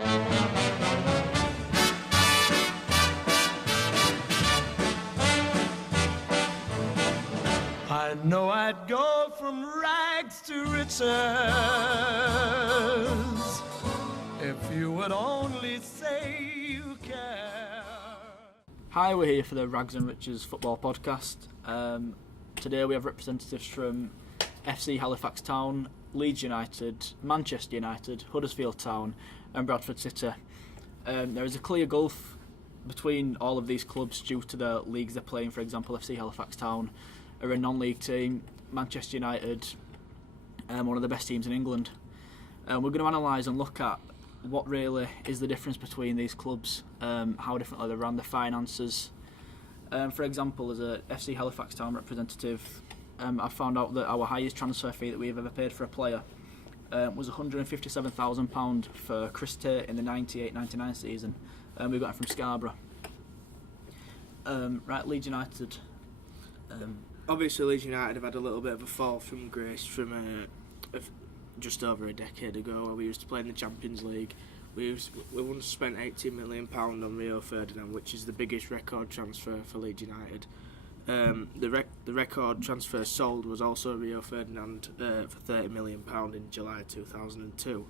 I know I'd go from rags to riches if you would only say you care. Hi, we're here for the Rags and Riches football podcast. Today we have representatives from FC Halifax Town, Leeds United, Manchester United, Huddersfield Town and Bradford City. There is a clear gulf between all of these clubs due to the leagues they're playing. For example, FC Halifax Town are a non-league team, Manchester United, one of the best teams in England. We're going to analyse and look at what really is the difference between these clubs, how differently they run, the finances. For example, as a FC Halifax Town representative, I found out that our highest transfer fee that we've ever paid for a player was £157,000 for Chris Tate in the 98-99 season. We got him from Scarborough. Right, Leeds United. Obviously, Leeds United have had a little bit of a fall from grace from just over a decade ago, where we used to play in the Champions League. We once spent £18 million on Rio Ferdinand, which is the biggest record transfer for Leeds United. The record transfer sold was also Rio Ferdinand for £30 million in July 2002.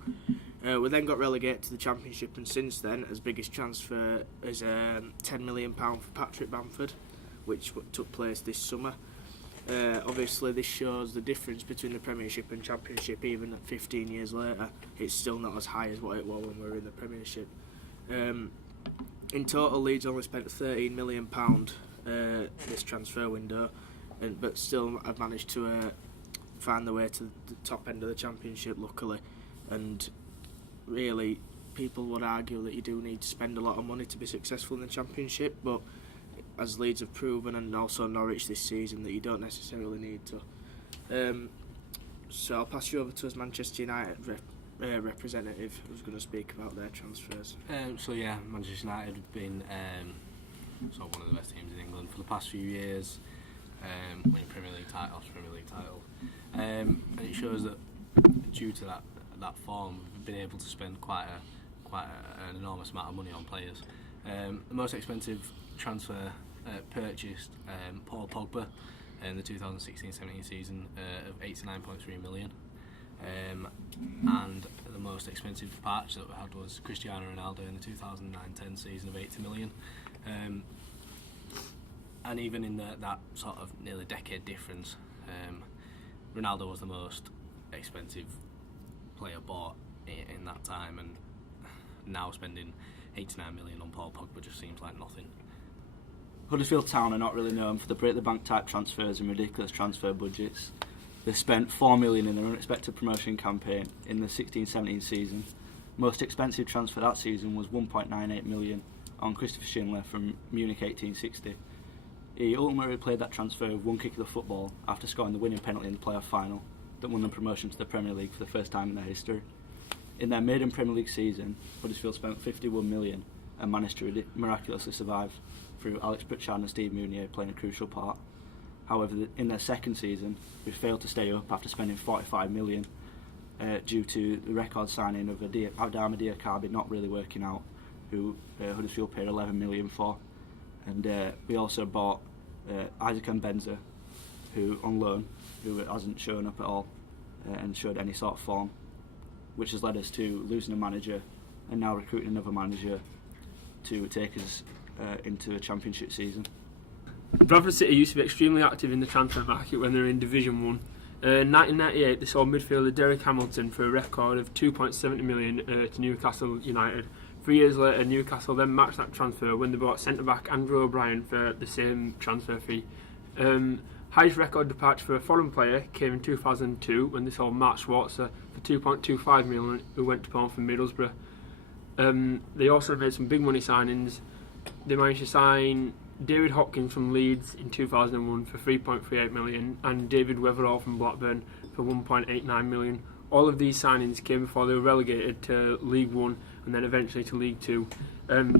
We then got relegated to the Championship, and since then, as biggest transfer is £10 million for Patrick Bamford, which took place this summer. Obviously, this shows the difference between the Premiership and Championship. Even at 15 years later, it's still not as high as what it was when we were in the Premiership. In total, Leeds only spent £13 million this transfer window, but still have managed to find their way to the top end of the Championship, luckily. And really, people would argue that you do need to spend a lot of money to be successful in the Championship, but as Leeds have proven, and also Norwich this season, that you don't necessarily need to. So I'll pass you over to us Manchester United representative who's going to speak about their transfers. Manchester United have been one of the best teams in England for the past few years, winning Premier League title after Premier League title, and it shows that due to that form, we've been able to spend quite an enormous amount of money on players. The most expensive transfer purchased Paul Pogba in the 2016-17 season of £89.3 million, and the most expensive departure that we had was Cristiano Ronaldo in the 2009-10 season of £80 million. And even in that sort of nearly decade difference, Ronaldo was the most expensive player bought in that time, and now spending £89 million on Paul Pogba just seems like nothing. Huddersfield Town are not really known for the break-the-bank type transfers and ridiculous transfer budgets. They spent £4 million in their unexpected promotion campaign in the 16-17 season. Most expensive transfer that season was £1.98 million on Christopher Schindler from Munich 1860. He ultimately played that transfer with one kick of the football after scoring the winning penalty in the playoff final that won them promotion to the Premier League for the first time in their history. In their maiden Premier League season, Huddersfield spent £51 million and managed to miraculously survive through Alex Pritchard and Steve Mounier playing a crucial part. However, in their second season, we failed to stay up after spending £45 million due to the record signing of Adama Diakhaby not really working out, who Huddersfield paid £11 million for. And we also bought Isaac Mbenza, who on loan, who hasn't shown up at all and showed any sort of form, which has led us to losing a manager and now recruiting another manager to take us into a Championship season. Bradford City used to be extremely active in the transfer market when they were in Division 1. In 1998, they sold midfielder Derek Hamilton for a record of £2.70 million to Newcastle United. 3 years later, Newcastle then matched that transfer when they bought centre-back Andrew O'Brien for the same transfer fee. Highest record departure for a foreign player came in 2002 when they sold Mark Schwarzer for £2.25 million, who went to pawn for Middlesbrough. They also made some big money signings. They managed to sign David Hopkins from Leeds in 2001 for £3.38 million and David Weatherall from Blackburn for £1.89 million. All of these signings came before they were relegated to League One and then eventually to League Two.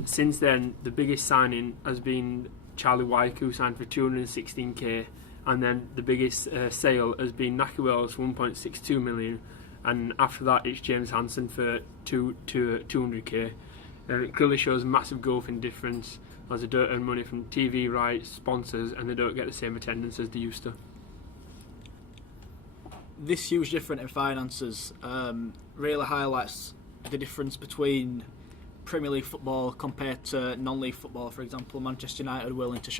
Since then, the biggest signing has been Charlie Wyke, who signed for £216k, and then the biggest sale has been Nahki Wells for £1.62 million, and after that it's James Hansen for 200k. It clearly shows a massive gulf in difference, as they don't earn money from TV rights, sponsors, and they don't get the same attendance as they used to. This huge difference in finances really highlights the difference between Premier League football compared to non-league football. For example, Manchester United are willing to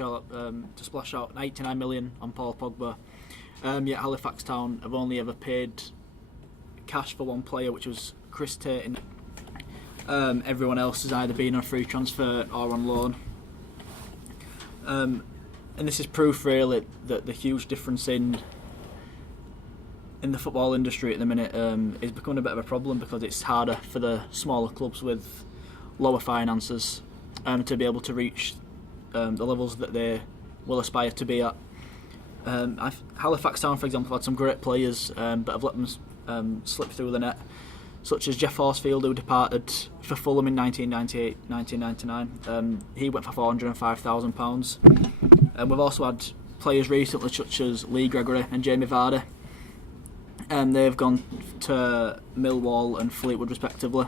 splash out 89 million on Paul Pogba, yet Halifax Town have only ever paid cash for one player, which was Chris Tate. Everyone else has either been on a free transfer or on loan. And this is proof really that the huge difference in the football industry at the minute is becoming a bit of a problem, because it's harder for the smaller clubs with lower finances to be able to reach the levels that they will aspire to be at. Halifax Town, for example, had some great players, but have let them slip through the net, such as Jeff Horsfield, who departed for Fulham in 1998-1999. He went for £405,000. We've also had players recently such as Lee Gregory and Jamie Vardy. They've gone to Millwall and Fleetwood respectively.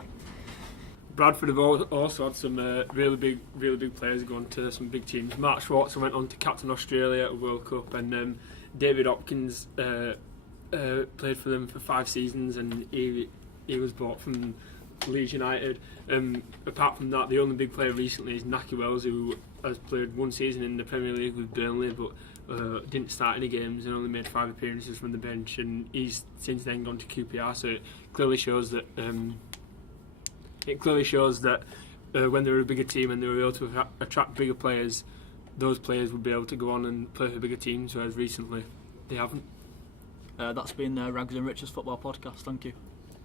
Bradford have also had some really big players going to some big teams. Mark Schwarzer went on to captain Australia at World Cup, and David Hopkins played for them for 5 seasons, and he was bought from Leeds United. Apart from that, the only big player recently is Nahki Wells, who has played 1 season in the Premier League with Burnley, but didn't start any games and only made 5 appearances from the bench, and he's since then gone to QPR. So it clearly shows that when they're a bigger team and they were able to attract bigger players, those players would be able to go on and play for bigger teams, whereas recently they haven't. That's been Rags and Riches Football Podcast. Thank you.